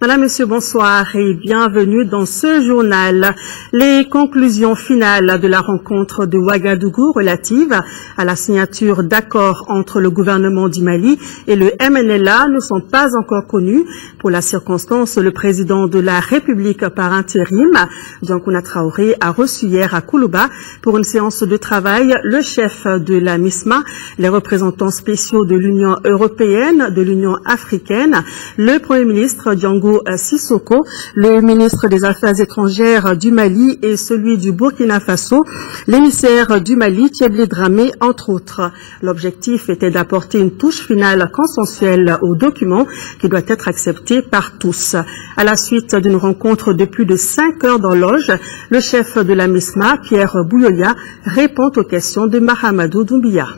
Madame, Monsieur, bonsoir et bienvenue dans ce journal. Les conclusions finales de la rencontre de Ouagadougou relative à la signature d'accords entre le gouvernement du Mali et le MNLA ne sont pas encore connues. Pour la circonstance, le président de la République par intérim, Diankouna Traoré, a reçu hier à Koulouba pour une séance de travail le chef de la MISMA, les représentants spéciaux de l'Union européenne, de l'Union africaine, le Premier ministre Django Sissoko, le ministre des Affaires étrangères du Mali et celui du Burkina Faso, l'émissaire du Mali, Thieblé Dramé, entre autres. L'objectif était d'apporter une touche finale consensuelle au document qui doit être accepté par tous. À la suite d'une rencontre de plus de 5 heures d'horloge, le chef de la MISMA, Pierre Bouyolia, répond aux questions de Mahamadou Doumbia.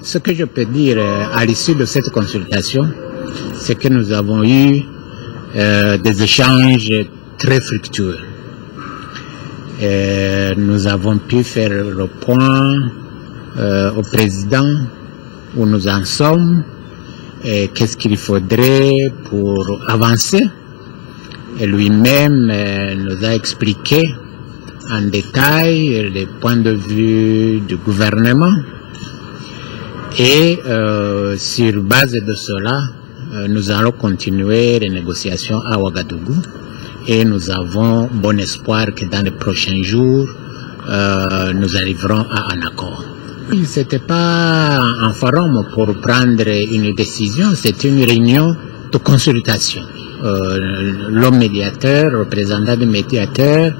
Ce que je peux dire à l'issue de cette consultation, c'est que nous avons eu des échanges très fructueux. Nous avons pu faire le point au président où nous en sommes, et qu'est-ce qu'il faudrait pour avancer. Et lui-même nous a expliqué en détail les points de vue du gouvernement. Et sur base de cela, nous allons continuer les négociations à Ouagadougou et nous avons bon espoir que dans les prochains jours, nous arriverons à un accord. Ce n'était pas un forum pour prendre une décision, c'était une réunion de consultation. L'homme médiateur, représentant des médiateurs,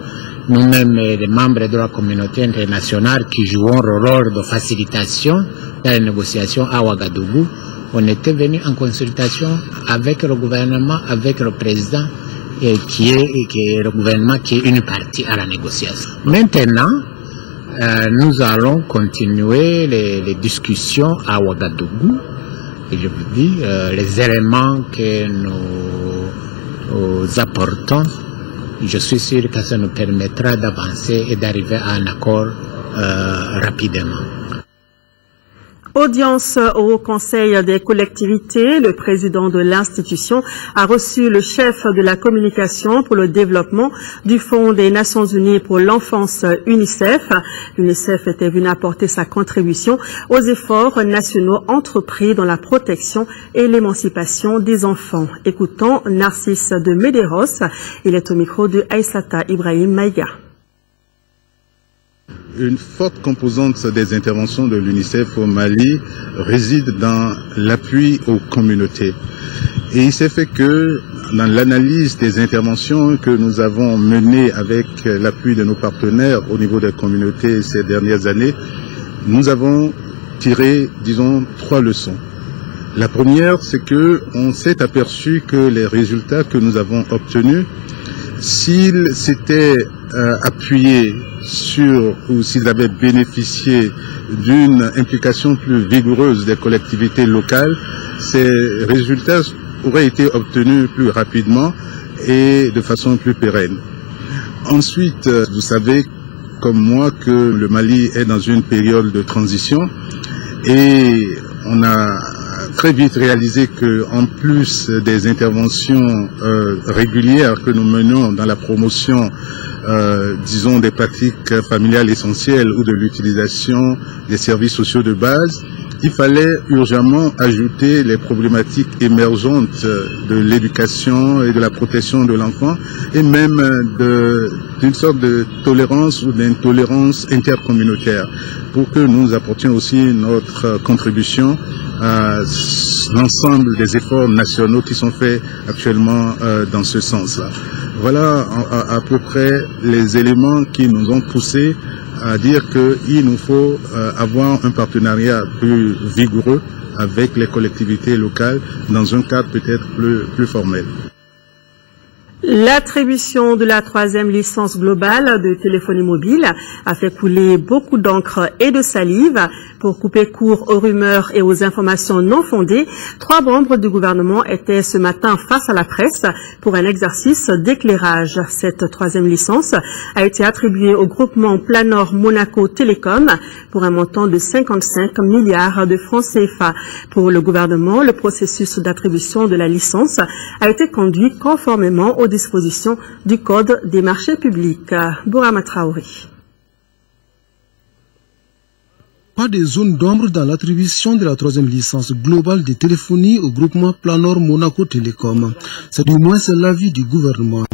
nous-mêmes les membres de la communauté internationale qui jouons le rôle de facilitation dans les négociations à Ouagadougou, on était venus en consultation avec le gouvernement, avec le président, qui est le gouvernement qui est une partie à la négociation. Maintenant, nous allons continuer les discussions à Ouagadougou. Et je vous dis, les éléments que nous apportons, je suis sûr que ça nous permettra d'avancer et d'arriver à un accord rapidement. Audience au Conseil des collectivités, le président de l'institution a reçu le chef de la communication pour le développement du Fonds des Nations Unies pour l'enfance UNICEF. L'UNICEF était venu apporter sa contribution aux efforts nationaux entrepris dans la protection et l'émancipation des enfants. Écoutons Narcisse de Medeiros, il est au micro de Aïssata Ibrahim Maïga. Une forte composante des interventions de l'UNICEF au Mali réside dans l'appui aux communautés. Et il s'est fait que dans l'analyse des interventions que nous avons menées avec l'appui de nos partenaires au niveau des communautés ces dernières années, nous avons tiré, disons, 3 leçons. La première, c'est que on s'est aperçu que les résultats que nous avons obtenus, s'ils s'étaient appuyés sur, ou s'ils avaient bénéficié d'une implication plus vigoureuse des collectivités locales, ces résultats auraient été obtenus plus rapidement et de façon plus pérenne. Ensuite, vous savez comme moi que le Mali est dans une période de transition et on a très vite réalisé que, en plus des interventions régulières que nous menons dans la promotion disons des pratiques familiales essentielles ou de l'utilisation des services sociaux de base, il fallait urgemment ajouter les problématiques émergentes de l'éducation et de la protection de l'enfant et même d'une sorte de tolérance ou d'intolérance intercommunautaire pour que nous apportions aussi notre contribution à l'ensemble des efforts nationaux qui sont faits actuellement dans ce sens-là. Voilà à peu près les éléments qui nous ont poussés à dire qu'il nous faut avoir un partenariat plus vigoureux avec les collectivités locales dans un cadre peut-être plus formel. L'attribution de la 3e licence globale de téléphonie mobile a fait couler beaucoup d'encre et de salive. Pour couper court aux rumeurs et aux informations non fondées, 3 membres du gouvernement étaient ce matin face à la presse pour un exercice d'éclairage. Cette 3e licence a été attribuée au groupement Planor Monaco Télécom pour un montant de 55 milliards de francs CFA. Pour le gouvernement, le processus d'attribution de la licence a été conduit conformément aux dispositions du Code des marchés publics. Bourama Traoré. Pas de zone d'ombre dans l'attribution de la 3e licence globale de téléphonie au groupement Planor Monaco Télécom. C'est du moins l'avis du gouvernement.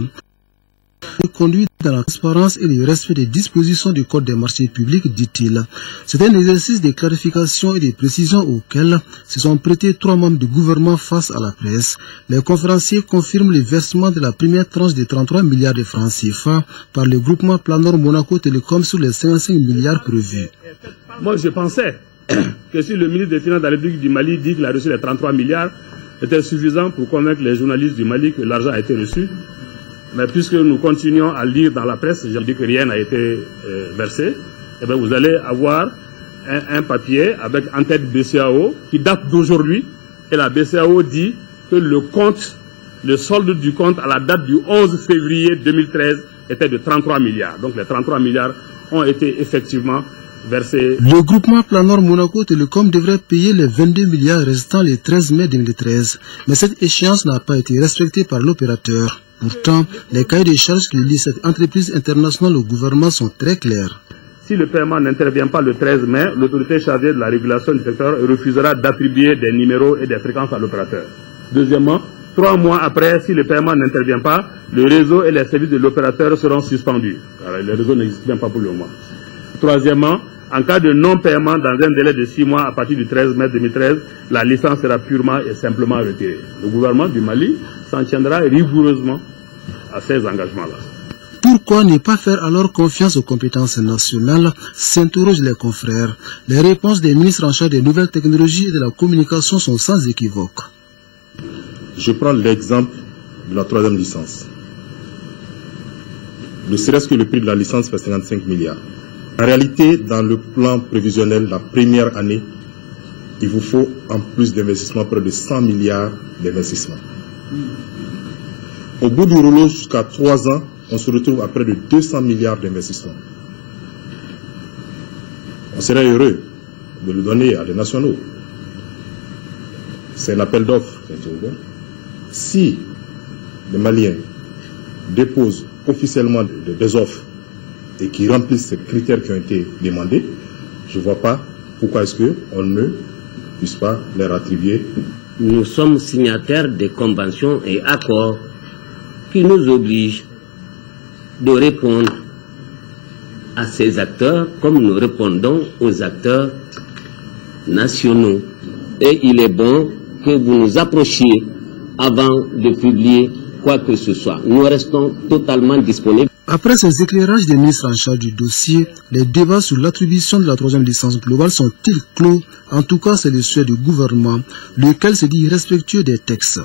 Conduit dans la transparence et le respect des dispositions du Code des marchés publics, dit-il. C'est un exercice de clarification et de précision auquel se sont prêtés 3 membres du gouvernement face à la presse. Les conférenciers confirment le versement de la première tranche de 33 milliards de francs CFA par le groupement Planor Monaco Télécom sur les 55 milliards prévus. Moi, je pensais que si le ministre des Finances de la République du Mali dit qu'il a reçu les 33 milliards, c'était suffisant pour convaincre les journalistes du Mali que l'argent a été reçu. Mais puisque nous continuons à lire dans la presse, je dis que rien n'a été versé, eh bien vous allez avoir un papier avec en tête BCEAO qui date d'aujourd'hui. Et la BCEAO dit que le solde du compte à la date du 11 février 2013 était de 33 milliards. Donc les 33 milliards ont été effectivement versés. Le groupement Planor Monaco Télécom devrait payer les 22 milliards restants le 13 mai 2013. Mais cette échéance n'a pas été respectée par l'opérateur. Pourtant, les cahiers de charges qui lient cette entreprise internationale au gouvernement sont très clairs. Si le paiement n'intervient pas le 13 mai, l'autorité chargée de la régulation du secteur refusera d'attribuer des numéros et des fréquences à l'opérateur. Deuxièmement, 3 mois après, si le paiement n'intervient pas, le réseau et les services de l'opérateur seront suspendus. Alors, le réseau n'existe même pas pour le moment. Troisièmement, en cas de non-paiement dans un délai de 6 mois à partir du 13 mai 2013, la licence sera purement et simplement retirée. Le gouvernement du Mali s'en tiendra rigoureusement à ces engagements-là. Pourquoi ne pas faire alors confiance aux compétences nationales, s'interrogent les confrères. Les réponses des ministres en charge des nouvelles technologies et de la communication sont sans équivoque. Je prends l'exemple de la 3e licence. Ne serait-ce que le prix de la licence fait 55 milliards. En réalité, dans le plan prévisionnel, la première année, il vous faut en plus d'investissement près de 100 milliards d'investissements. Au bout du rouleau, jusqu'à 3 ans, on se retrouve à près de 200 milliards d'investissements. On serait heureux de le donner à des nationaux. C'est un appel d'offres. Si les Maliens déposent officiellement des offres et qui remplissent ces critères qui ont été demandés, je ne vois pas pourquoi est-ce qu'on ne puisse pas leur attribuer. Nous sommes signataires des conventions et accords qui nous obligent de répondre à ces acteurs comme nous répondons aux acteurs nationaux. Et il est bon que vous nous approchiez avant de publier quoi que ce soit. Nous restons totalement disponibles. Après ces éclairages des ministres en charge du dossier, les débats sur l'attribution de la 3e licence globale sont-ils clos? En tout cas, c'est le souhait du gouvernement, lequel se dit respectueux des textes.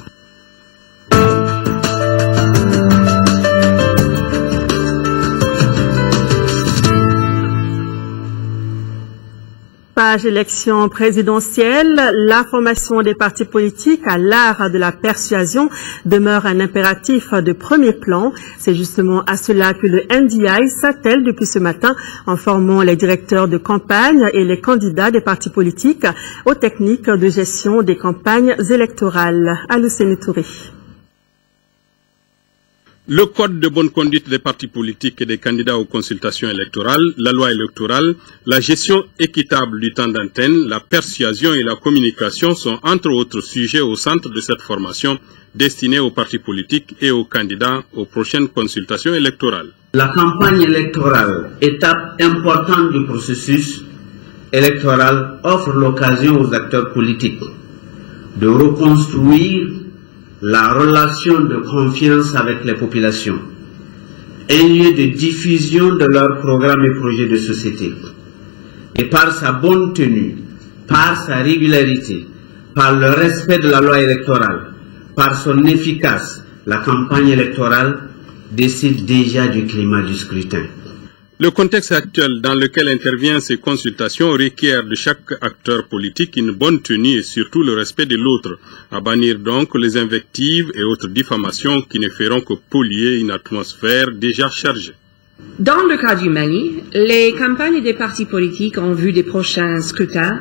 Page élection présidentielle, la formation des partis politiques à l'art de la persuasion demeure un impératif de premier plan. C'est justement à cela que le NDI s'attelle depuis ce matin en formant les directeurs de campagne et les candidats des partis politiques aux techniques de gestion des campagnes électorales. Aloussene Touré. Le code de bonne conduite des partis politiques et des candidats aux consultations électorales, la loi électorale, la gestion équitable du temps d'antenne, la persuasion et la communication sont entre autres sujets au centre de cette formation destinée aux partis politiques et aux candidats aux prochaines consultations électorales. La campagne électorale, étape importante du processus électoral, offre l'occasion aux acteurs politiques de reconstruire la relation de confiance avec les populations, un lieu de diffusion de leurs programmes et projets de société. Et par sa bonne tenue, par sa régularité, par le respect de la loi électorale, par son efficace la campagne électorale décide déjà du climat du scrutin. Le contexte actuel dans lequel interviennent ces consultations requiert de chaque acteur politique une bonne tenue et surtout le respect de l'autre, à bannir donc les invectives et autres diffamations qui ne feront que polluer une atmosphère déjà chargée. Dans le cas du Mali, les campagnes des partis politiques en vue des prochains scrutins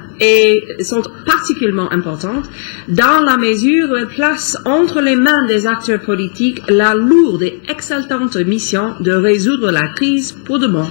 sont particulièrement importantes dans la mesure où elles placent entre les mains des acteurs politiques la lourde et exaltante mission de résoudre la crise pour de bon.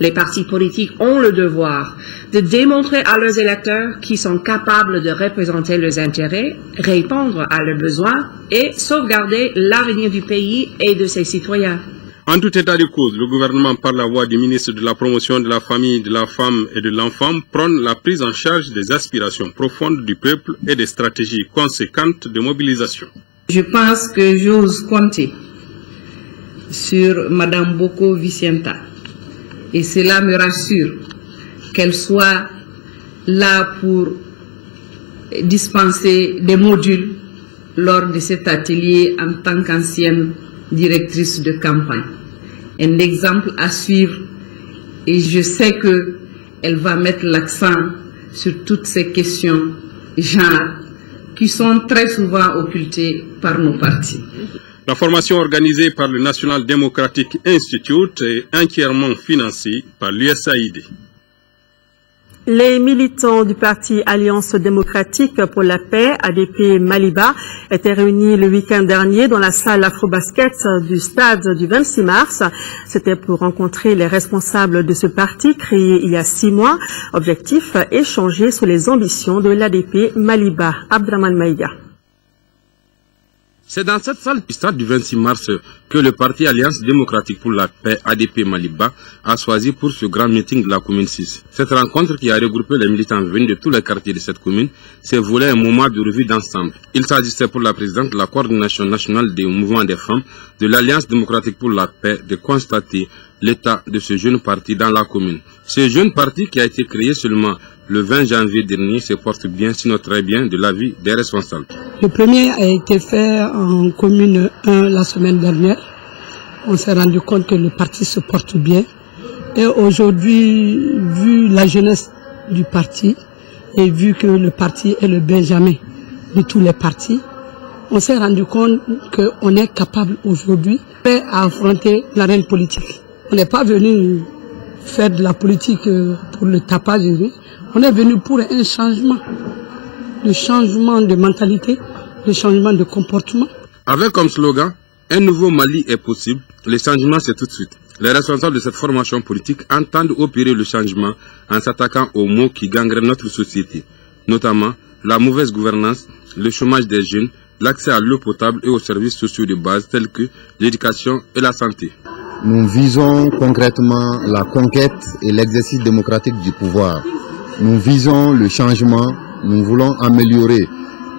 Les partis politiques ont le devoir de démontrer à leurs électeurs qu'ils sont capables de représenter leurs intérêts, répondre à leurs besoins et sauvegarder l'avenir du pays et de ses citoyens. En tout état de cause, le gouvernement, par la voix du ministre de la Promotion de la Famille, de la Femme et de l'Enfant, prône la prise en charge des aspirations profondes du peuple et des stratégies conséquentes de mobilisation. Je pense que j'ose compter sur Mme Boko Vicenta et cela me rassure qu'elle soit là pour dispenser des modules lors de cet atelier en tant qu'ancienne directrice de campagne. Un exemple à suivre et je sais qu'elle va mettre l'accent sur toutes ces questions genre qui sont très souvent occultées par nos partis. La formation organisée par le National Democratic Institute est entièrement financée par l'USAID. Les militants du parti Alliance démocratique pour la paix, ADP Maliba, étaient réunis le week-end dernier dans la salle Afrobasket du stade du 26 mars. C'était pour rencontrer les responsables de ce parti créé il y a 6 mois. Objectif, échanger sur les ambitions de l'ADP Maliba. Abdraman Maïga. C'est dans cette salle du stade du 26 mars que le parti Alliance démocratique pour la paix ADP Maliba a choisi pour ce grand meeting de la commune 6. Cette rencontre qui a regroupé les militants venus de tous les quartiers de cette commune s'est voulue un moment de revue d'ensemble. Il s'agissait pour la présidente de la coordination nationale des mouvements des femmes de l'Alliance démocratique pour la paix de constater l'état de ce jeune parti dans la commune. Ce jeune parti qui a été créé seulement le 20 janvier dernier se porte bien, sinon très bien, de l'avis des responsables. Le premier a été fait en commune 1 la semaine dernière. On s'est rendu compte que le parti se porte bien. Et aujourd'hui, vu la jeunesse du parti et vu que le parti est le benjamin de tous les partis, on s'est rendu compte qu'on est capable aujourd'hui à affronter l'arène politique. On n'est pas venu faire de la politique pour le tapage. On est venu pour un changement, le changement de mentalité, le changement de comportement. Avec comme slogan, un nouveau Mali est possible, le changement c'est tout de suite. Les responsables de cette formation politique entendent opérer le changement en s'attaquant aux maux qui gangrènent notre société, notamment la mauvaise gouvernance, le chômage des jeunes, l'accès à l'eau potable et aux services sociaux de base tels que l'éducation et la santé. Nous visons concrètement la conquête et l'exercice démocratique du pouvoir. Nous visons le changement, nous voulons améliorer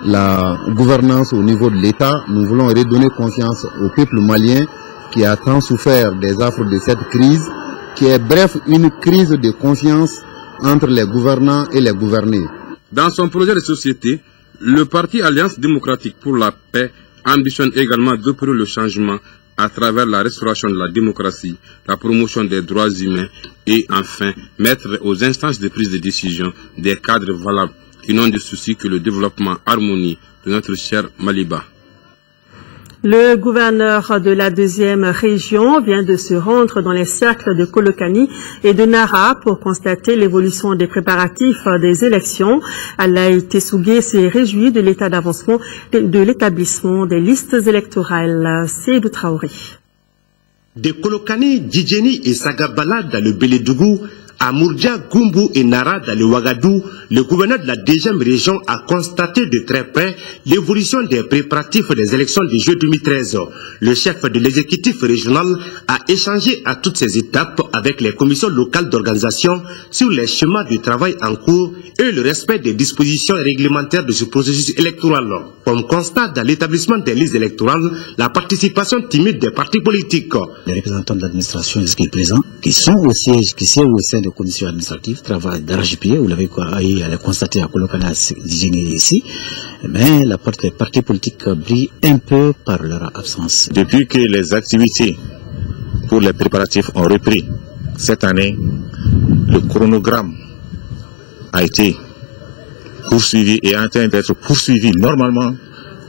la gouvernance au niveau de l'État, nous voulons redonner confiance au peuple malien qui a tant souffert des affres de cette crise, qui est bref une crise de confiance entre les gouvernants et les gouvernés. Dans son projet de société, le parti Alliance démocratique pour la paix ambitionne également d'opérer le changement à travers la restauration de la démocratie, la promotion des droits humains et enfin mettre aux instances de prise de décision des cadres valables qui n'ont de souci que le développement harmonieux de notre cher Maliba. Le gouverneur de la 2e région vient de se rendre dans les cercles de Kolokani et de Nara pour constater l'évolution des préparatifs des élections. Alaï Tessougué s'est réjoui de l'état d'avancement de l'établissement des listes électorales. Seydou Traoré. De Kolokani, Djidjeni et Sagabala dans le Bélédougou, à Mourdia, Gumbu et Nara dans le Ouagadou, le gouverneur de la 2e région a constaté de très près l'évolution des préparatifs des élections du juillet 2013. Le chef de l'exécutif régional a échangé à toutes ces étapes avec les commissions locales d'organisation sur les schémas de travail en cours et le respect des dispositions réglementaires de ce processus électoral. Comme constat dans l'établissement des listes électorales, la participation timide des partis politiques. Les représentants de l'administration jusqu'à présent, qui sont au siège, qui sont au sein de conditions administratives, travail d'arrache-pied, vous l'avez constaté à Kolokana Djigeni ici, mais la part des partis politiques brille un peu par leur absence. Depuis que les activités pour les préparatifs ont repris cette année, le chronogramme a été poursuivi et est en train d'être poursuivi normalement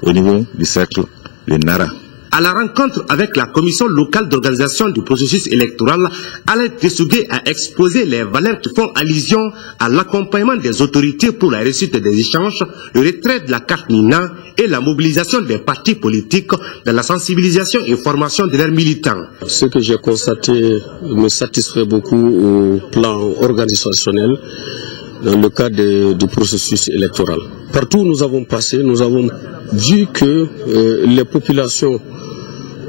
au niveau du cercle de Nara. À la rencontre avec la commission locale d'organisation du processus électoral, Alain Tessougué a exposé les valeurs qui font allusion à l'accompagnement des autorités pour la réussite des échanges, le retrait de la carte Nina et la mobilisation des partis politiques dans la sensibilisation et formation de leurs militants. Ce que j'ai constaté me satisfait beaucoup au plan organisationnel dans le cadre du processus électoral. Partout où nous avons passé, nous avons vu que les populations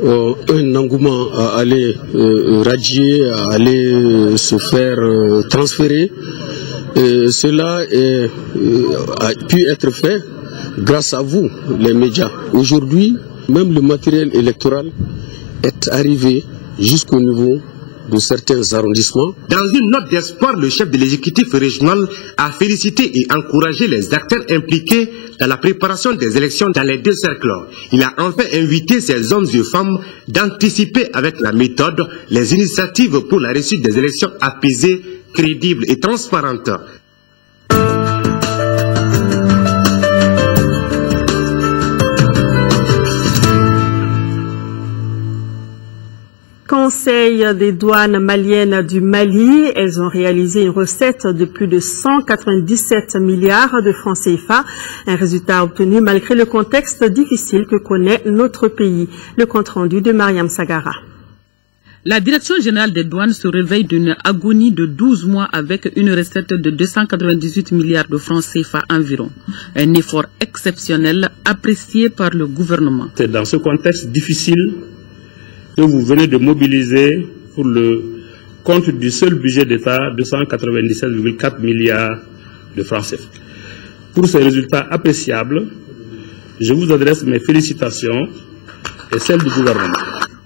ont un engouement à aller radier, à aller se faire transférer. Cela a pu être fait grâce à vous, les médias. Aujourd'hui, même le matériel électoral est arrivé jusqu'au niveau de certains arrondissements. Dans une note d'espoir, le chef de l'exécutif régional a félicité et encouragé les acteurs impliqués dans la préparation des élections dans les deux cercles. Il a enfin invité ces hommes et femmes d'anticiper avec la méthode les initiatives pour la réussite des élections apaisées, crédibles et transparentes. Conseil des douanes maliennes du Mali, elles ont réalisé une recette de plus de 197 milliards de francs CFA, un résultat obtenu malgré le contexte difficile que connaît notre pays. Le compte-rendu de Mariam Sagara. La Direction générale des douanes se réveille d'une agonie de 12 mois avec une recette de 298 milliards de francs CFA environ. Un effort exceptionnel apprécié par le gouvernement. C'est dans ce contexte difficile que vous venez de mobiliser pour le compte du seul budget d'État 297,4 milliards de francs CFA. Pour ces résultats appréciables, je vous adresse mes félicitations et celles du gouvernement.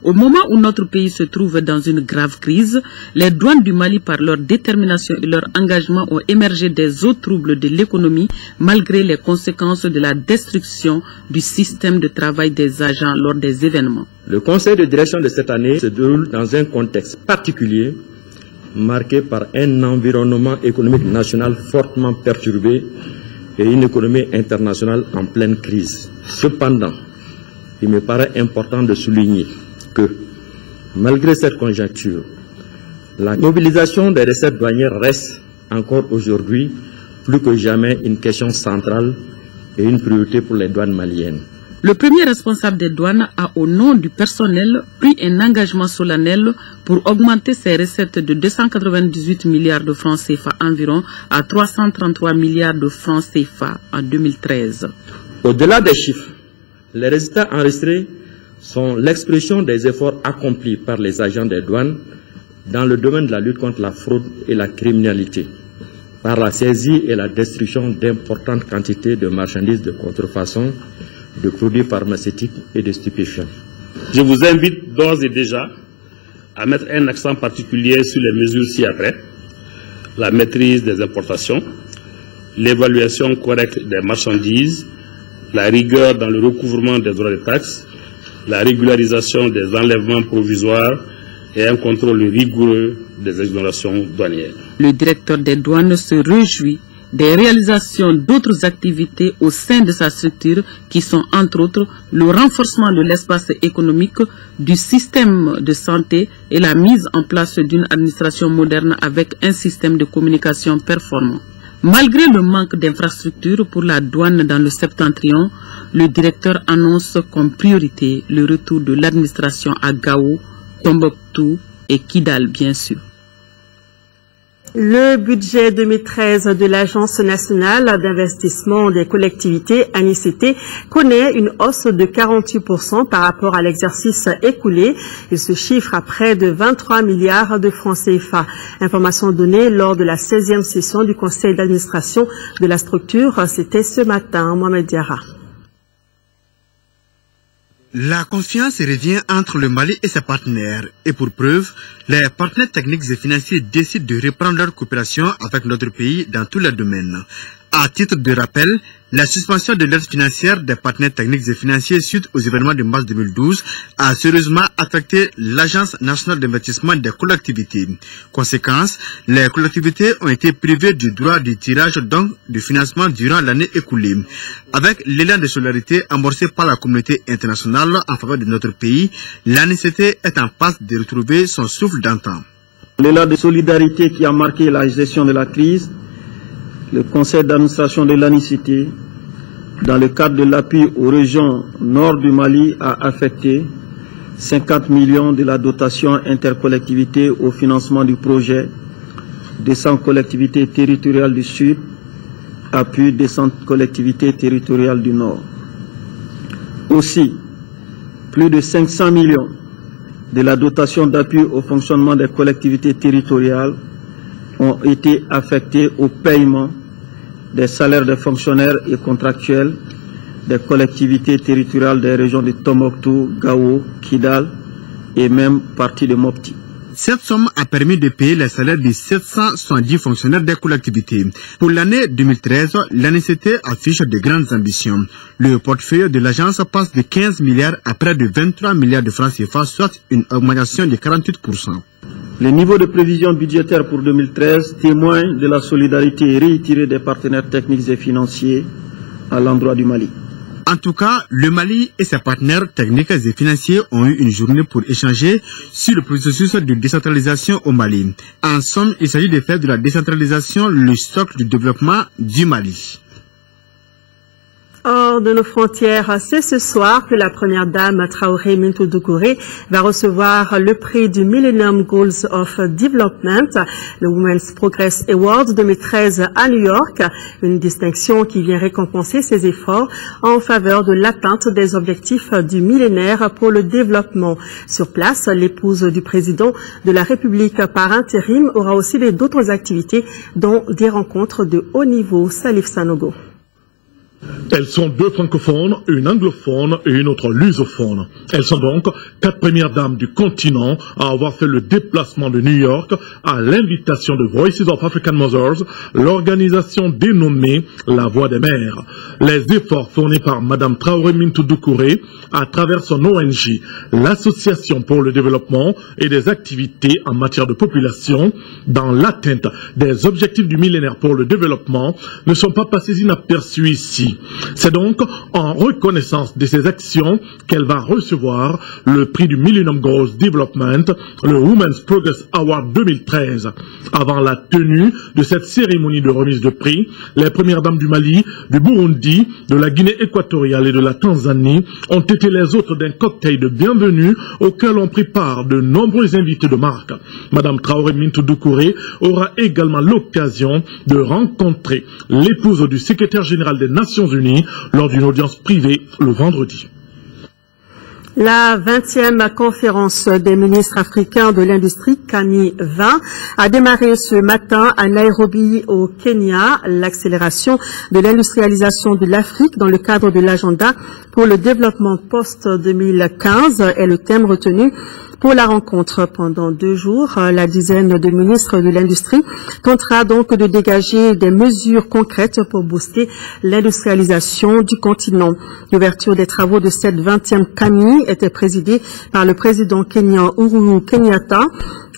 Au moment où notre pays se trouve dans une grave crise, les douanes du Mali, par leur détermination et leur engagement, ont émergé des eaux troubles de l'économie malgré les conséquences de la destruction du système de travail des agents lors des événements. Le conseil de direction de cette année se déroule dans un contexte particulier marqué par un environnement économique national fortement perturbé et une économie internationale en pleine crise. Cependant, il me paraît important de souligner que, malgré cette conjoncture, la mobilisation des recettes douanières reste encore aujourd'hui plus que jamais une question centrale et une priorité pour les douanes maliennes. Le premier responsable des douanes a, au nom du personnel, pris un engagement solennel pour augmenter ses recettes de 298 milliards de francs CFA environ à 333 milliards de francs CFA en 2013. Au-delà des chiffres, les résultats enregistrés sont l'expression des efforts accomplis par les agents des douanes dans le domaine de la lutte contre la fraude et la criminalité, par la saisie et la destruction d'importantes quantités de marchandises de contrefaçon, de produits pharmaceutiques et de stupéfiants. Je vous invite d'ores et déjà à mettre un accent particulier sur les mesures ci-après: la maîtrise des importations, l'évaluation correcte des marchandises, la rigueur dans le recouvrement des droits de taxes, la régularisation des enlèvements provisoires et un contrôle rigoureux des exonérations douanières. Le directeur des douanes se réjouit des réalisations d'autres activités au sein de sa structure qui sont entre autres le renforcement de l'espace économique, du système de santé et la mise en place d'une administration moderne avec un système de communication performant. Malgré le manque d'infrastructures pour la douane dans le septentrion, le directeur annonce comme priorité le retour de l'administration à Gao, Tombouctou et Kidal bien sûr. Le budget 2013 de l'Agence nationale d'investissement des collectivités, ANICT, connaît une hausse de 48% par rapport à l'exercice écoulé. Il se chiffre à près de 23 milliards de francs CFA. Information donnée lors de la 16e session du conseil d'administration de la structure. C'était ce matin, Mohamed Diarra. La confiance revient entre le Mali et ses partenaires. Et pour preuve, les partenaires techniques et financiers décident de reprendre leur coopération avec notre pays dans tous les domaines. À titre de rappel, la suspension de l'aide financière des partenaires techniques et financiers suite aux événements de mars 2012 a sérieusement affecté l'Agence nationale d'investissement des collectivités. Conséquence, les collectivités ont été privées du droit du tirage donc du financement durant l'année écoulée. Avec l'élan de solidarité amorcé par la communauté internationale en faveur de notre pays, l'ANCT est en passe de retrouver son souffle d'antan. L'élan de solidarité qui a marqué la gestion de la crise, le conseil d'administration de l'ANCT, dans le cadre de l'appui aux régions nord du Mali, a affecté 50 millions de la dotation intercollectivité au financement du projet Descente collectivités territoriales du Sud, appui Descente collectivités territoriales du Nord. Aussi, plus de 500 millions de la dotation d'appui au fonctionnement des collectivités territoriales ont été affectés au paiement des salaires des fonctionnaires et contractuels des collectivités territoriales des régions de Tombouctou, Gao, Kidal et même partie de Mopti. Cette somme a permis de payer les salaires de 770 fonctionnaires des collectivités. Pour l'année 2013, l'ANCT affiche de grandes ambitions. Le portefeuille de l'agence passe de 15 milliards à près de 23 milliards de francs CFA, soit une augmentation de 48%. Le niveau de prévision budgétaire pour 2013 témoigne de la solidarité réitérée des partenaires techniques et financiers à l'endroit du Mali. En tout cas, le Mali et ses partenaires techniques et financiers ont eu une journée pour échanger sur le processus de décentralisation au Mali. En somme, il s'agit de faire de la décentralisation le socle du développement du Mali. Hors de nos frontières, c'est ce soir que la première dame Traoré Mintou Doucouré va recevoir le prix du Millennium Goals of Development, le Women's Progress Award 2013 à New York, une distinction qui vient récompenser ses efforts en faveur de l'atteinte des objectifs du millénaire pour le développement. Sur place, l'épouse du président de la République par intérim aura aussi d'autres activités, dont des rencontres de haut niveau. Salif Sanogo. Elles sont deux francophones, une anglophone et une autre lusophone. Elles sont donc 4 premières dames du continent à avoir fait le déplacement de New York à l'invitation de Voices of African Mothers, l'organisation dénommée La Voix des Mères. Les efforts fournis par Mme Traoré Mintou Doucouré à travers son ONG, l'Association pour le développement et des activités en matière de population, dans l'atteinte des objectifs du millénaire pour le développement, ne sont pas passés inaperçus ici. C'est donc en reconnaissance de ces actions qu'elle va recevoir le prix du Millennium Goals Development, le Women's Progress Award 2013. Avant la tenue de cette cérémonie de remise de prix, les premières dames du Mali, du Burundi, de la Guinée équatoriale et de la Tanzanie ont été les hôtes d'un cocktail de bienvenue auquel ont pris part de nombreux invités de marque. Madame Traoré Mintou Doucouré aura également l'occasion de rencontrer l'épouse du secrétaire général des Nations Unies lors d'une audience privée le vendredi. La 20e conférence des ministres africains de l'industrie, CAMI 20, a démarré ce matin à Nairobi au Kenya. L'accélération de l'industrialisation de l'Afrique dans le cadre de l'agenda pour le développement post-2015 est le thème retenu pour la rencontre. Pendant 2 jours, la dizaine de ministres de l'industrie tentera donc de dégager des mesures concrètes pour booster l'industrialisation du continent. L'ouverture des travaux de cette 20e CAMI était présidée par le président kenyan Uhuru Kenyatta.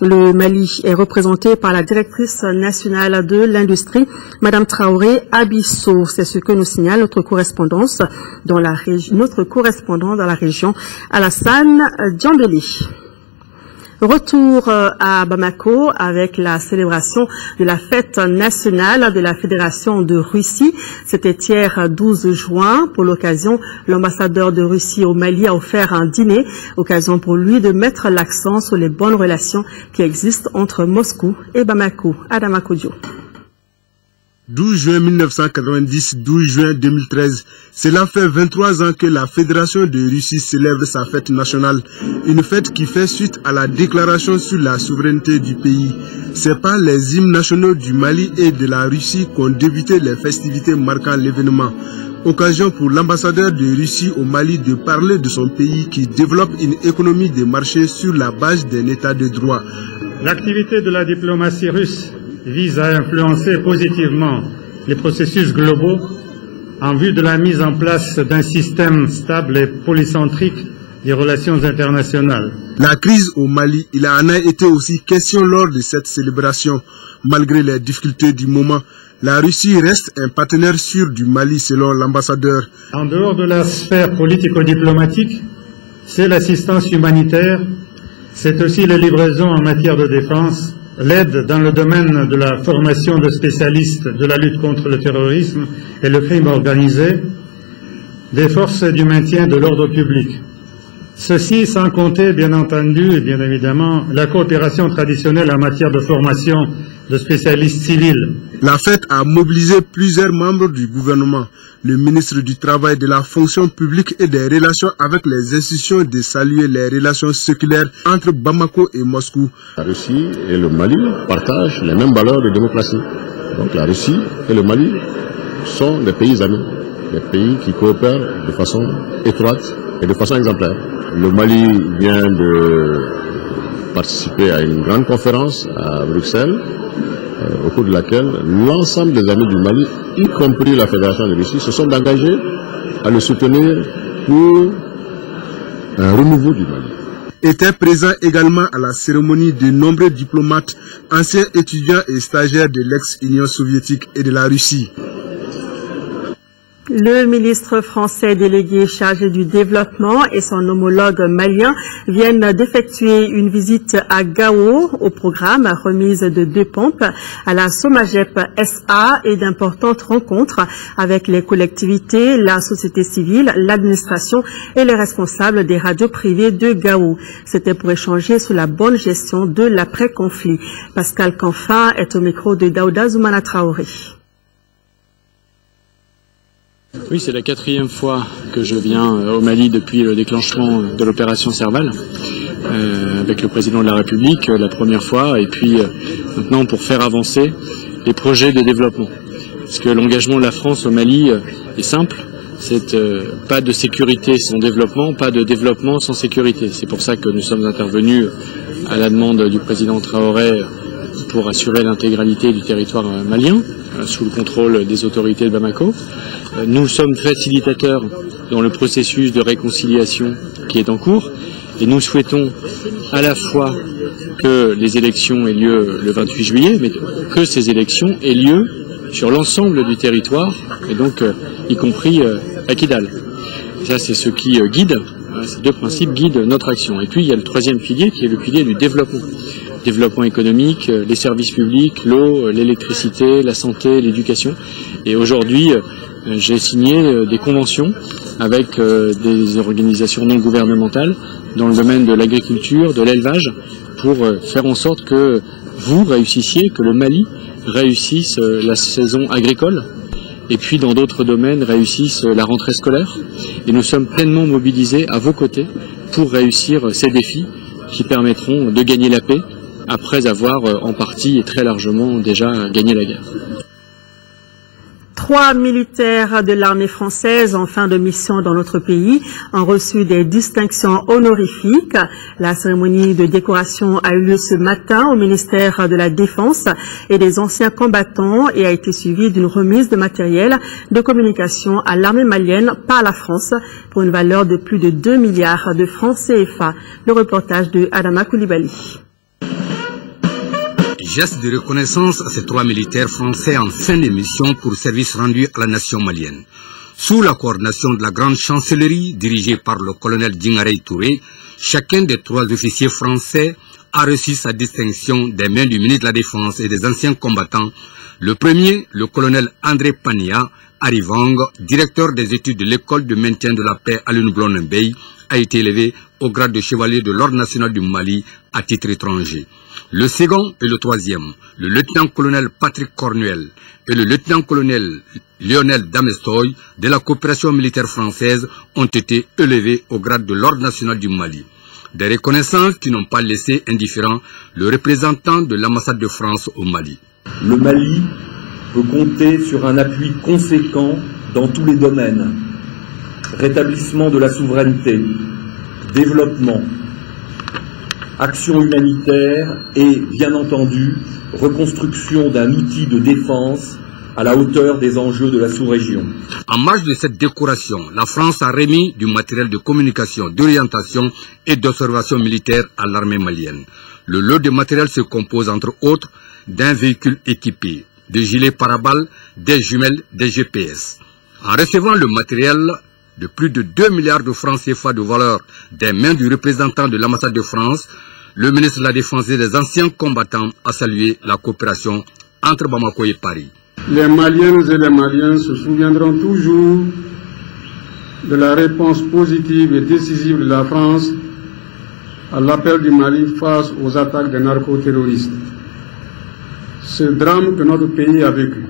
Le Mali est représenté par la directrice nationale de l'industrie, Madame Traoré Abisso. C'est ce que nous signale notre correspondant dans la région, Alassane Diambélé. Retour à Bamako avec la célébration de la fête nationale de la Fédération de Russie. C'était hier 12 juin. Pour l'occasion, l'ambassadeur de Russie au Mali a offert un dîner, occasion pour lui de mettre l'accent sur les bonnes relations qui existent entre Moscou et Bamako. Adama Kodjo. 12 juin 1990, 12 juin 2013, cela fait 23 ans que la Fédération de Russie célèbre sa fête nationale, une fête qui fait suite à la déclaration sur la souveraineté du pays. C'est par les hymnes nationaux du Mali et de la Russie qu'ont débuté les festivités marquant l'événement. Occasion pour l'ambassadeur de Russie au Mali de parler de son pays qui développe une économie de marché sur la base d'un état de droit. L'activité de la diplomatie russe vise à influencer positivement les processus globaux en vue de la mise en place d'un système stable et polycentrique des relations internationales. La crise au Mali, il en a été aussi question lors de cette célébration. Malgré les difficultés du moment, la Russie reste un partenaire sûr du Mali selon l'ambassadeur. En dehors de la sphère politico-diplomatique, c'est l'assistance humanitaire, c'est aussi les livraisons en matière de défense, l'aide dans le domaine de la formation de spécialistes de la lutte contre le terrorisme et le crime organisé, des forces du maintien de l'ordre public. Ceci sans compter, bien entendu et bien évidemment, la coopération traditionnelle en matière de formation de spécialistes civils. La fête a mobilisé plusieurs membres du gouvernement. Le ministre du Travail, de la fonction publique et des relations avec les institutions de saluer les relations séculaires entre Bamako et Moscou. La Russie et le Mali partagent les mêmes valeurs de démocratie. Donc la Russie et le Mali sont des pays amis, des pays qui coopèrent de façon étroite et de façon exemplaire. Le Mali vient de participer à une grande conférence à Bruxelles, au cours de laquelle l'ensemble des amis du Mali, y compris la Fédération de Russie, se sont engagés à le soutenir pour un renouveau du Mali. Étaient présents également à la cérémonie de nombreux diplomates, anciens étudiants et stagiaires de l'ex-Union soviétique et de la Russie. Le ministre français délégué chargé du développement et son homologue malien viennent d'effectuer une visite à Gao au programme remise de 2 pompes à la Somagep SA et d'importantes rencontres avec les collectivités, la société civile, l'administration et les responsables des radios privées de Gao. C'était pour échanger sur la bonne gestion de l'après-conflit. Pascal Canfin est au micro de Daouda Zoumana Traoré. Oui, c'est la 4e fois que je viens au Mali depuis le déclenchement de l'opération Serval, avec le président de la République, la première fois, et puis maintenant pour faire avancer les projets de développement. Parce que l'engagement de la France au Mali est simple, c'est pas de sécurité sans développement, pas de développement sans sécurité. C'est pour ça que nous sommes intervenus à la demande du président Traoré pour assurer l'intégralité du territoire malien, sous le contrôle des autorités de Bamako. Nous sommes facilitateurs dans le processus de réconciliation qui est en cours et nous souhaitons à la fois que les élections aient lieu le 28 juillet, mais que ces élections aient lieu sur l'ensemble du territoire, et donc y compris à Kidal. Et ça, c'est ce qui guide, ces 2 principes guident notre action. Et puis il y a le 3e pilier qui est le pilier du développement. Développement économique, les services publics, l'eau, l'électricité, la santé, l'éducation. Et aujourd'hui, j'ai signé des conventions avec des organisations non gouvernementales dans le domaine de l'agriculture, de l'élevage, pour faire en sorte que vous réussissiez, que le Mali réussisse la saison agricole, et puis dans d'autres domaines réussisse la rentrée scolaire. Et nous sommes pleinement mobilisés à vos côtés pour réussir ces défis qui permettront de gagner la paix après avoir en partie et très largement déjà gagné la guerre. 3 militaires de l'armée française en fin de mission dans notre pays ont reçu des distinctions honorifiques. La cérémonie de décoration a eu lieu ce matin au ministère de la Défense et des anciens combattants et a été suivie d'une remise de matériel de communication à l'armée malienne par la France pour une valeur de plus de 2 milliards de francs CFA. Le reportage de Adama Koulibaly. Geste de reconnaissance à ces 3 militaires français en fin de mission pour service rendu à la nation malienne. Sous la coordination de la grande chancellerie dirigée par le colonel Djingarey Touré, chacun des 3 officiers français a reçu sa distinction des mains du ministre de la Défense et des anciens combattants. Le premier, le colonel André Pania Arivang, directeur des études de l'école de maintien de la paix à l'Unblon-Mbey, a été élevé au grade de chevalier de l'Ordre national du Mali à titre étranger. Le second et le 3e, le lieutenant-colonel Patrick Cornuel et le lieutenant-colonel Lionel Damestoy de la coopération militaire française ont été élevés au grade de l'Ordre national du Mali. Des reconnaissances qui n'ont pas laissé indifférent le représentant de l'ambassade de France au Mali. Le Mali peut compter sur un appui conséquent dans tous les domaines. Rétablissement de la souveraineté, développement, action humanitaire et, bien entendu, reconstruction d'un outil de défense à la hauteur des enjeux de la sous-région. En marge de cette décoration, la France a remis du matériel de communication, d'orientation et d'observation militaire à l'armée malienne. Le lot de matériel se compose entre autres d'un véhicule équipé, de gilets pare-balles, des jumelles, des GPS. En recevant le matériel de plus de 2 milliards de francs CFA de valeur des mains du représentant de l'ambassade de France, le ministre de la Défense et des anciens combattants a salué la coopération entre Bamako et Paris. Les Maliennes et les Maliens se souviendront toujours de la réponse positive et décisive de la France à l'appel du Mali face aux attaques des narcoterroristes. Ce drame que notre pays a vécu,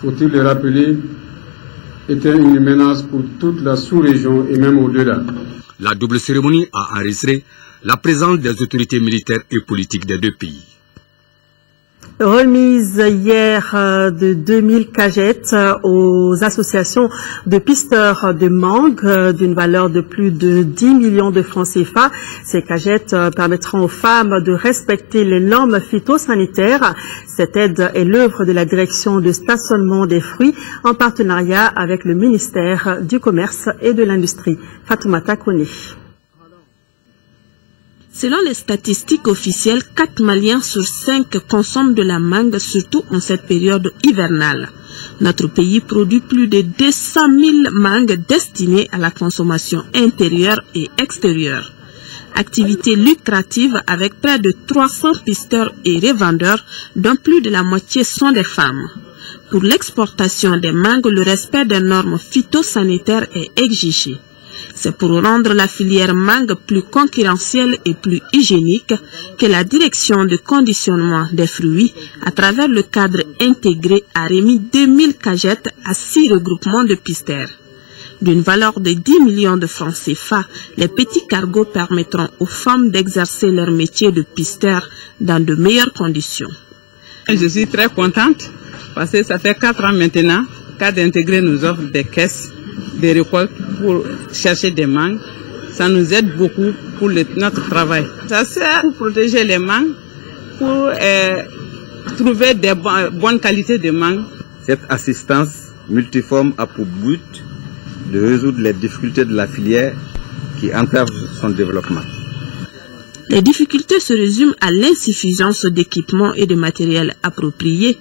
faut-il le rappeler, était une menace pour toute la sous-région et même au-delà. La double cérémonie a enregistré la présence des autorités militaires et politiques des deux pays. Remise hier de 2000 cagettes aux associations de pisteurs de mangue d'une valeur de plus de 10 millions de francs CFA. Ces cagettes permettront aux femmes de respecter les normes phytosanitaires. Cette aide est l'œuvre de la direction de stationnement des fruits en partenariat avec le ministère du Commerce et de l'Industrie. Fatoumata Kone. Selon les statistiques officielles, 4 Maliens sur 5 consomment de la mangue, surtout en cette période hivernale. Notre pays produit plus de 200 000 mangues destinées à la consommation intérieure et extérieure. Activité lucrative avec près de 300 pisteurs et revendeurs, dont plus de la moitié sont des femmes. Pour l'exportation des mangues, le respect des normes phytosanitaires est exigé. C'est pour rendre la filière mangue plus concurrentielle et plus hygiénique que la direction de conditionnement des fruits, à travers le cadre intégré, a remis 2000 cagettes à 6 regroupements de pisteurs. D'une valeur de 10 millions de francs CFA, les petits cargos permettront aux femmes d'exercer leur métier de pisteur dans de meilleures conditions. Je suis très contente parce que ça fait 4 ans maintenant qu'Intégré nous offre des caisses de récoltes pour chercher des mangues. Ça nous aide beaucoup pour notre travail. Ça sert pour protéger les mangues, pour trouver des bonnes qualités de mangues. Cette assistance multiforme a pour but de résoudre les difficultés de la filière qui entravent son développement. Les difficultés se résument à l'insuffisance d'équipements et de matériel approprié,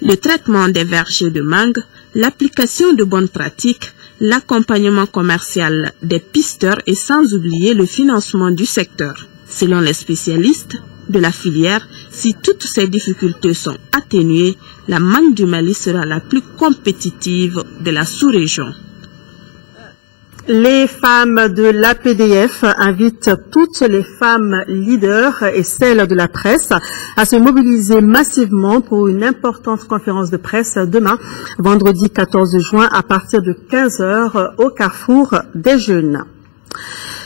le traitement des vergers de mangue, l'application de bonnes pratiques, l'accompagnement commercial des pisteurs et sans oublier le financement du secteur. Selon les spécialistes de la filière, si toutes ces difficultés sont atténuées, la mangue du Mali sera la plus compétitive de la sous-région. Les femmes de l'APDF invitent toutes les femmes leaders et celles de la presse à se mobiliser massivement pour une importante conférence de presse demain, vendredi 14 juin, à partir de 15 h au Carrefour des Jeunes.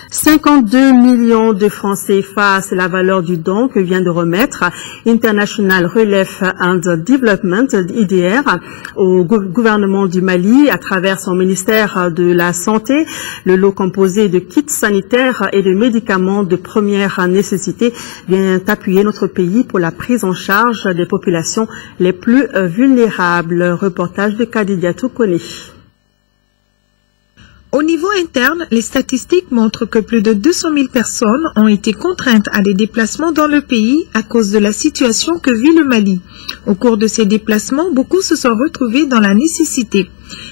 52 millions de francs CFA, c'est la valeur du don que vient de remettre International Relief and Development, IDR, au gouvernement du Mali à travers son ministère de la Santé. Le lot composé de kits sanitaires et de médicaments de première nécessité vient appuyer notre pays pour la prise en charge des populations les plus vulnérables. Reportage de Kadidiatou Kone. Au niveau interne, les statistiques montrent que plus de 200 000 personnes ont été contraintes à des déplacements dans le pays à cause de la situation que vit le Mali. Au cours de ces déplacements, beaucoup se sont retrouvés dans la nécessité.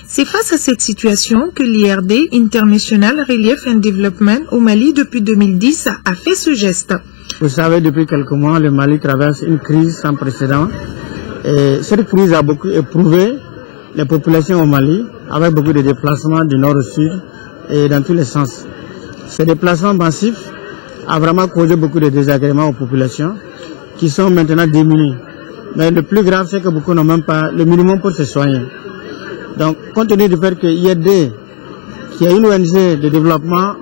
C'est face à cette situation que l'IRD, International Relief and Development, au Mali depuis 2010, a fait ce geste. Vous savez, depuis quelques mois, le Mali traverse une crise sans précédent. Et cette crise a beaucoup éprouvé les populations au Mali, avec beaucoup de déplacements du nord au sud et dans tous les sens. Ces déplacements massifs ont vraiment causé beaucoup de désagréments aux populations qui sont maintenant diminuées. Mais le plus grave, c'est que beaucoup n'ont même pas le minimum pour se soigner. Donc, compte tenu du fait qu'il y a une ONG de développement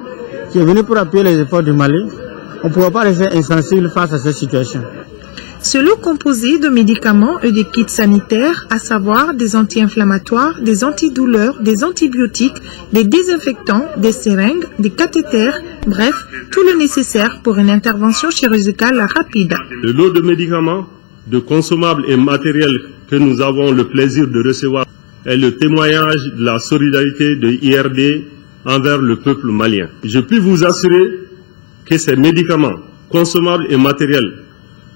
qui est venue pour appuyer les efforts du Mali, on ne pouvait pas rester insensible face à cette situation. Ce lot composé de médicaments et de kits sanitaires, à savoir des anti-inflammatoires, des antidouleurs, des antibiotiques, des désinfectants, des seringues, des cathéters, bref, tout le nécessaire pour une intervention chirurgicale rapide. Le lot de médicaments, de consommables et matériels que nous avons le plaisir de recevoir est le témoignage de la solidarité de IRD envers le peuple malien. Je puis vous assurer que ces médicaments, consommables et matériels,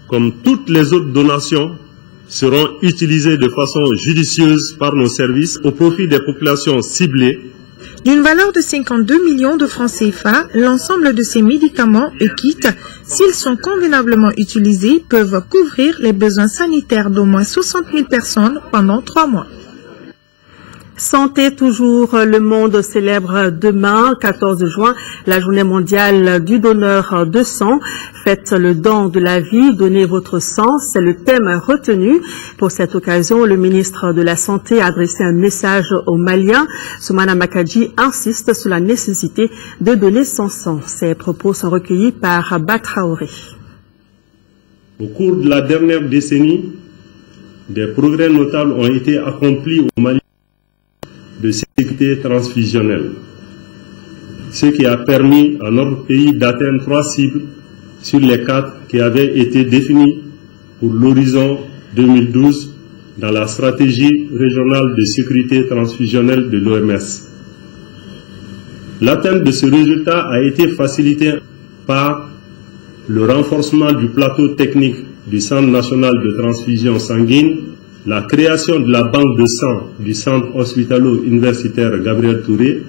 comme toutes les autres donations, seront utilisés de façon judicieuse par nos services au profit des populations ciblées. D'une valeur de 52 millions de francs CFA, l'ensemble de ces médicaments et kits, s'ils sont convenablement utilisés, peuvent couvrir les besoins sanitaires d'au moins 60 000 personnes pendant 3 mois. Santé toujours, le monde célèbre demain, 14 juin, la journée mondiale du donneur de sang. Faites le don de la vie, donnez votre sang, c'est le thème retenu. Pour cette occasion, le ministre de la Santé a adressé un message aux Maliens. Soumana Makadji insiste sur la nécessité de donner son sang. Ces propos sont recueillis par Batraoré. Au cours de la dernière décennie, des progrès notables ont été accomplis au Mali de sécurité transfusionnelle, ce qui a permis à notre pays d'atteindre 3 cibles sur les 4 qui avaient été définies pour l'horizon 2012 dans la stratégie régionale de sécurité transfusionnelle de l'OMS. L'atteinte de ce résultat a été facilitée par le renforcement du plateau technique du Centre national de transfusion sanguine, la création de la banque de sang du centre hospitalo-universitaire Gabriel Touré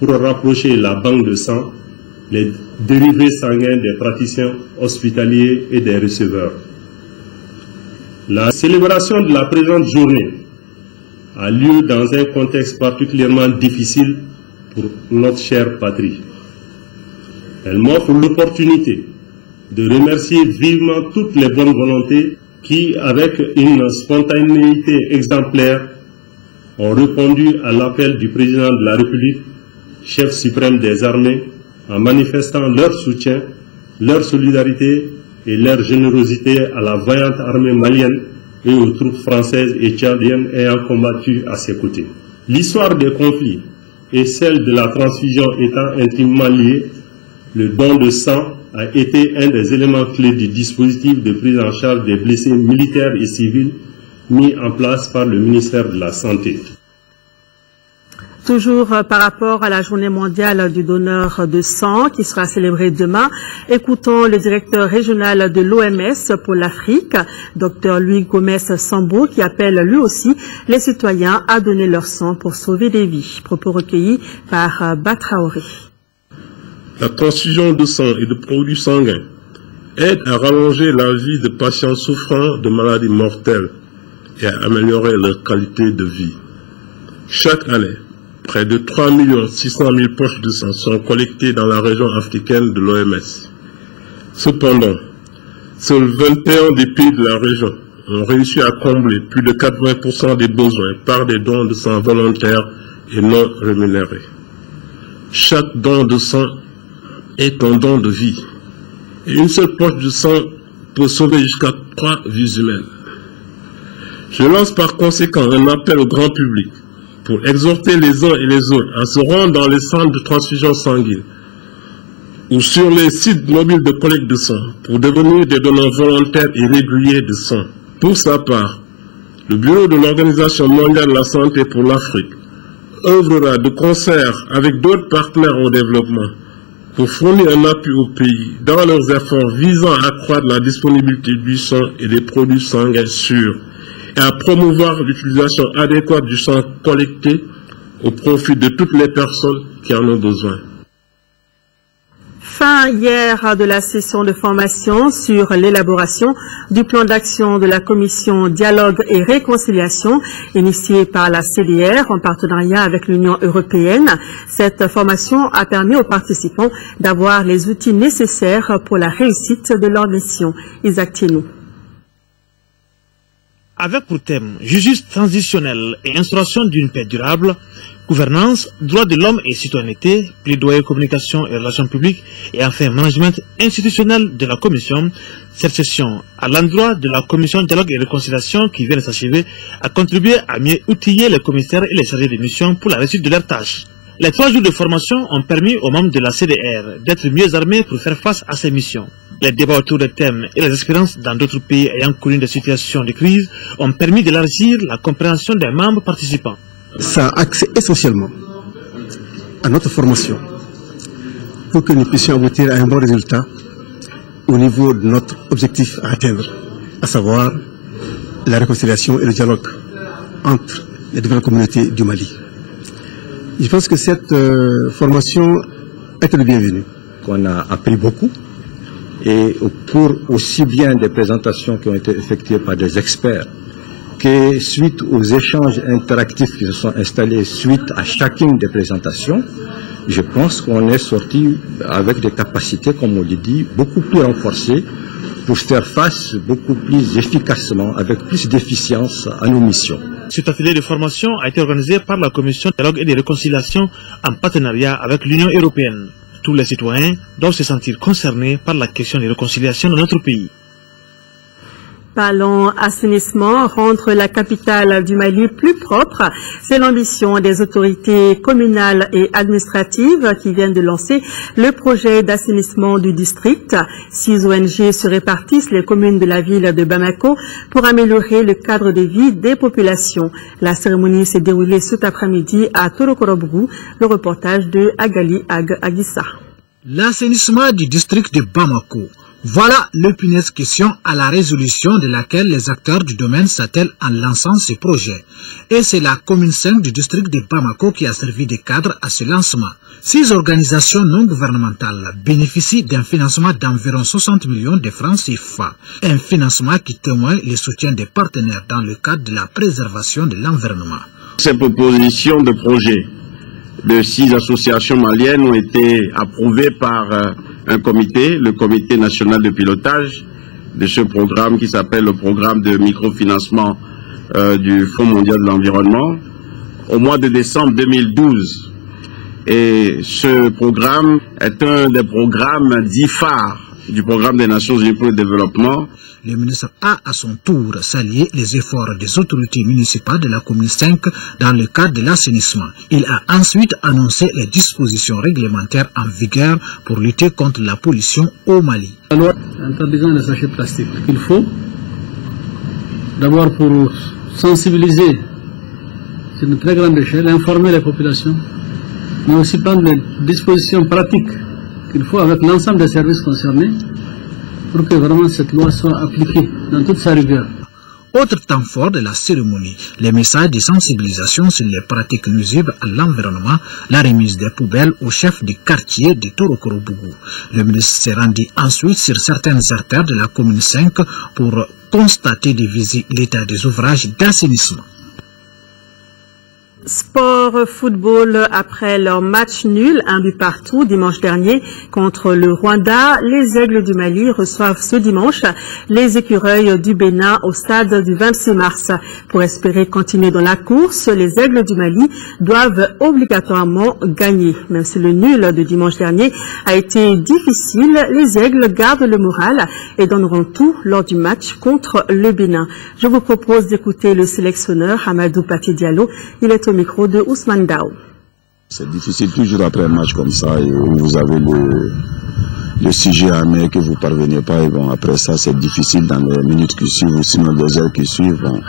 pour rapprocher la banque de sang, les dérivés sanguins des praticiens hospitaliers et des receveurs. La célébration de la présente journée a lieu dans un contexte particulièrement difficile pour notre chère patrie. Elle m'offre l'opportunité de remercier vivement toutes les bonnes volontés qui, avec une spontanéité exemplaire, ont répondu à l'appel du président de la République, chef suprême des armées, en manifestant leur soutien, leur solidarité et leur générosité à la vaillante armée malienne et aux troupes françaises et tchadiennes ayant combattu à ses côtés. L'histoire des conflits et celle de la transfusion étant intimement liées, le don de sang a été un des éléments clés du dispositif de prise en charge des blessés militaires et civils mis en place par le ministère de la Santé. Toujours par rapport à la journée mondiale du donneur de sang qui sera célébrée demain, écoutons le directeur régional de l'OMS pour l'Afrique, Dr Louis Gomez-Sambo, qui appelle lui aussi les citoyens à donner leur sang pour sauver des vies. Propos recueillis par Batraoré. La transfusion de sang et de produits sanguins aide à rallonger la vie de patients souffrant de maladies mortelles et à améliorer leur qualité de vie. Chaque année, près de 3 600 000 poches de sang sont collectées dans la région africaine de l'OMS. Cependant, seuls 21 des pays de la région ont réussi à combler plus de 80% des besoins par des dons de sang volontaires et non rémunérés. Chaque don de sang est un don de vie. Et une seule poche de sang peut sauver jusqu'à 3 vies humaines. Je lance par conséquent un appel au grand public pour exhorter les uns et les autres à se rendre dans les centres de transfusion sanguine ou sur les sites mobiles de collecte de sang pour devenir des donneurs volontaires et réguliers de sang. Pour sa part, le Bureau de l'Organisation mondiale de la santé pour l'Afrique œuvrera de concert avec d'autres partenaires au développement pour fournir un appui aux pays dans leurs efforts visant à accroître la disponibilité du sang et des produits sanguins sûrs et à promouvoir l'utilisation adéquate du sang collecté au profit de toutes les personnes qui en ont besoin. Fin hier de la session de formation sur l'élaboration du plan d'action de la commission Dialogue et Réconciliation initiée par la CDR en partenariat avec l'Union européenne. Cette formation a permis aux participants d'avoir les outils nécessaires pour la réussite de leur mission. Isaac Tienou. Avec pour thème justice transitionnelle et instauration d'une paix durable, Gouvernance, droits de l'homme et citoyenneté, plaidoyer, communication et relations publiques, et enfin management institutionnel de la Commission. Cette session, à l'endroit de la Commission Dialogue et Réconciliation qui vient de s'achever, a contribué à mieux outiller les commissaires et les chargés de mission pour la réussite de leurs tâches. Les 3 jours de formation ont permis aux membres de la CDR d'être mieux armés pour faire face à ces missions. Les débats autour des thèmes et les expériences dans d'autres pays ayant connu des situations de crise ont permis d'élargir la compréhension des membres participants. Ça a accès essentiellement à notre formation pour que nous puissions aboutir à un bon résultat au niveau de notre objectif à atteindre, à savoir la réconciliation et le dialogue entre les différentes communautés du Mali. Je pense que cette formation est le bienvenu. On a appris beaucoup et au cours aussi bien des présentations qui ont été effectuées par des experts que suite aux échanges interactifs qui se sont installés suite à chacune des présentations, je pense qu'on est sorti avec des capacités, comme on le dit, beaucoup plus renforcées pour faire face beaucoup plus efficacement, avec plus d'efficience à nos missions. Cet atelier de formation a été organisé par la Commission de dialogue et de réconciliation en partenariat avec l'Union européenne. Tous les citoyens doivent se sentir concernés par la question de réconciliation dans notre pays. Parlons assainissement, rendre la capitale du Mali plus propre. C'est l'ambition des autorités communales et administratives qui viennent de lancer le projet d'assainissement du district. 6 ONG se répartissent les communes de la ville de Bamako pour améliorer le cadre de vie des populations. La cérémonie s'est déroulée cet après-midi à Torokorobougou. Le reportage de Agali Agissa. L'assainissement du district de Bamako. Voilà l'épineuse question à la résolution de laquelle les acteurs du domaine s'attellent en lançant ce projet. Et c'est la commune 5 du district de Bamako qui a servi de cadre à ce lancement. 6 organisations non gouvernementales bénéficient d'un financement d'environ 60 millions de francs CFA. Un financement qui témoigne le soutien des partenaires dans le cadre de la préservation de l'environnement. Ces propositions de projet de 6 associations maliennes ont été approuvées par un comité, le comité national de pilotage de ce programme qui s'appelle le programme de microfinancement du Fonds mondial de l'environnement au mois de décembre 2012. Et ce programme est un des programmes dits phares du programme des Nations Unies pour le développement. Le ministre a à son tour salué les efforts des autorités municipales de la commune 5 dans le cadre de l'assainissement. Il a ensuite annoncé les dispositions réglementaires en vigueur pour lutter contre la pollution au Mali. La loi interdisant les sachets plastiques, il faut d'abord pour sensibiliser sur une très grande échelle, informer les populations, mais aussi prendre des dispositions pratiques qu'il faut avec l'ensemble des services concernés pour que vraiment cette loi soit appliquée dans toute sa rigueur. Autre temps fort de la cérémonie, les messages de sensibilisation sur les pratiques nuisibles à l'environnement, la remise des poubelles au chef du quartier de Torokorobougou. Le ministre s'est rendu ensuite sur certaines artères de la commune 5 pour constater de visu l'état des ouvrages d'assainissement. Sport football, après leur match nul, 1 but partout dimanche dernier contre le Rwanda, les Aigles du Mali reçoivent ce dimanche les Écureuils du Bénin au stade du 26 mars. Pour espérer continuer dans la course, les Aigles du Mali doivent obligatoirement gagner. Même si le nul de dimanche dernier a été difficile, les Aigles gardent le moral et donneront tout lors du match contre le Bénin. Je vous propose d'écouter le sélectionneur Amadou Pati Diallo. Il est au micro de Ousmane Dao. C'est difficile toujours après un match comme ça et où vous avez le sujet amer que vous ne parvenez pas et bon après ça c'est difficile dans les minutes qui suivent ou sinon les heures qui suivent. Bon,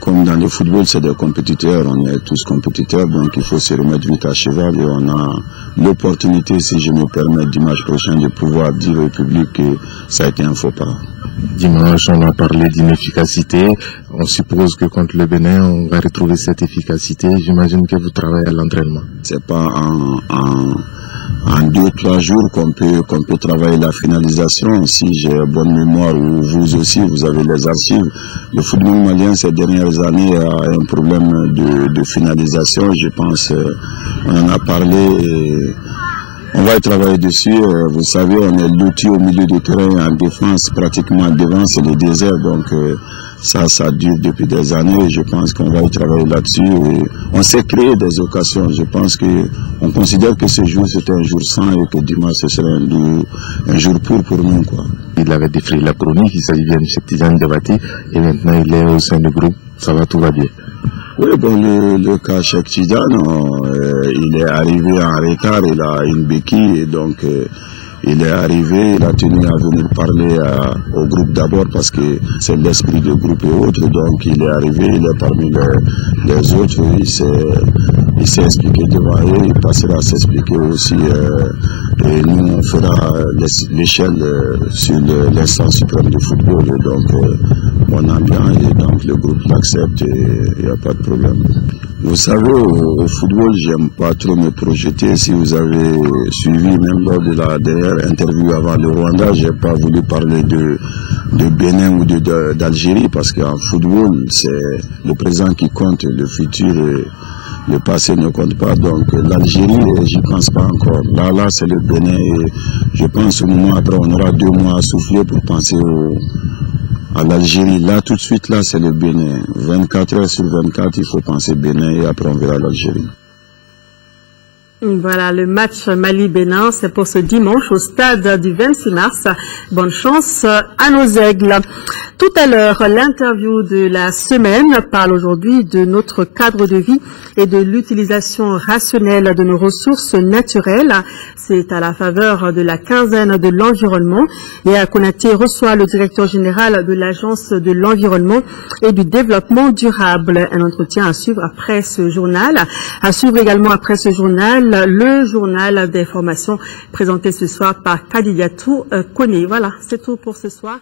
comme dans le football c'est des compétiteurs, on est tous compétiteurs donc il faut se remettre vite à cheval et on a l'opportunité si je me permets dimanche prochain de pouvoir dire au public que ça a été un faux pas. Dimanche, on a parlé d'inefficacité. On suppose que contre le Bénin, on va retrouver cette efficacité. J'imagine que vous travaillez à l'entraînement. C'est pas en 2-3 jours qu'on peut travailler la finalisation. Si j'ai bonne mémoire, ou vous aussi, vous avez les archives. Le football malien, ces dernières années, a un problème de finalisation. Je pense, on en a parlé. On va y travailler dessus. Vous savez, on est loti au milieu du terrain en défense, pratiquement devant, c'est le désert. Donc ça dure depuis des années. Je pense qu'on va y travailler là-dessus. On s'est créé des occasions. Je pense qu'on considère que ce jour, c'était un jour sain et que dimanche, ce serait un jour pour nous, quoi. Il avait défrayé la chronique, il s'agit bien de Cheikh Tidiane Diabaté, et maintenant il est au sein du groupe. Ça va, tout va bien. Oui, bon, le cas Cheikh Tidiane, il est arrivé en retard, il a une béquille, et donc il est arrivé, il a tenu à venir parler au groupe d'abord parce que c'est l'esprit du groupe et autres, donc il est arrivé, il est parmi les autres, il s'est expliqué devant eux, il passera à s'expliquer aussi, et nous on fera l'échelle sur l'instance suprême du football, et donc on a bien, et donc le groupe l'accepte et il n'y a pas de problème. Vous savez, au football, j'aime pas trop me projeter. Si vous avez suivi, même lors de la dernière interview avant le Rwanda, j'ai pas voulu parler de Bénin ou d'Algérie parce qu'en football, c'est le présent qui compte, le futur, le passé ne compte pas. Donc l'Algérie, j'y pense pas encore. Là, c'est le Bénin et je pense au moment après, on aura 2 mois à souffler pour penser à l'Algérie. Là, tout de suite, là, c'est le Bénin. 24 heures sur 24, il faut penser Bénin et après on verra l'Algérie. Voilà, le match Mali-Bénin, c'est pour ce dimanche au stade du 26 mars. Bonne chance à nos aigles. Tout à l'heure, l'interview de la semaine parle aujourd'hui de notre cadre de vie et de l'utilisation rationnelle de nos ressources naturelles. C'est à la faveur de la quinzaine de l'environnement. Et à Konaté reçoit le directeur général de l'Agence de l'environnement et du développement durable. Un entretien à suivre après ce journal. À suivre également après ce journal, le journal d'information présenté ce soir par Kadidiatou Kone. Voilà, c'est tout pour ce soir.